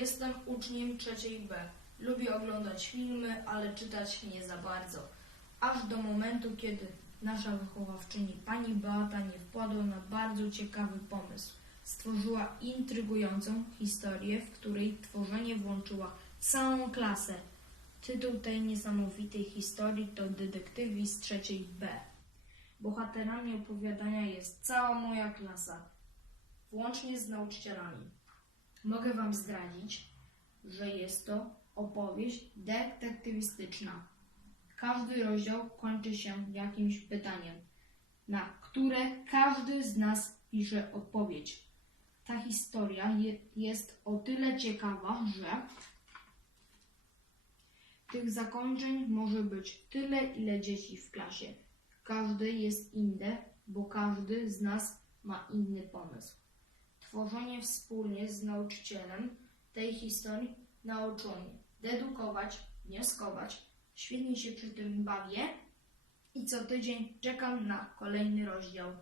Jestem uczniem trzeciej B. Lubię oglądać filmy, ale czytać nie za bardzo. Aż do momentu, kiedy nasza wychowawczyni pani Beata nie wpadła na bardzo ciekawy pomysł. Stworzyła intrygującą historię, w której tworzenie włączyła całą klasę. Tytuł tej niesamowitej historii to Detektywi z trzeciej B. Bohaterami opowiadania jest cała moja klasa, włącznie z nauczycielami. Mogę Wam zdradzić, że jest to opowieść detektywistyczna. Każdy rozdział kończy się jakimś pytaniem, na które każdy z nas pisze odpowiedź. Ta historia je, jest o tyle ciekawa, że tych zakończeń może być tyle, ile dzieci w klasie. Każdy jest inny, bo każdy z nas ma inny pomysł. Tworzenie wspólnie z nauczycielem tej historii nauczyło mnie dedukować, wnioskować. Świetnie się przy tym bawię i co tydzień czekam na kolejny rozdział.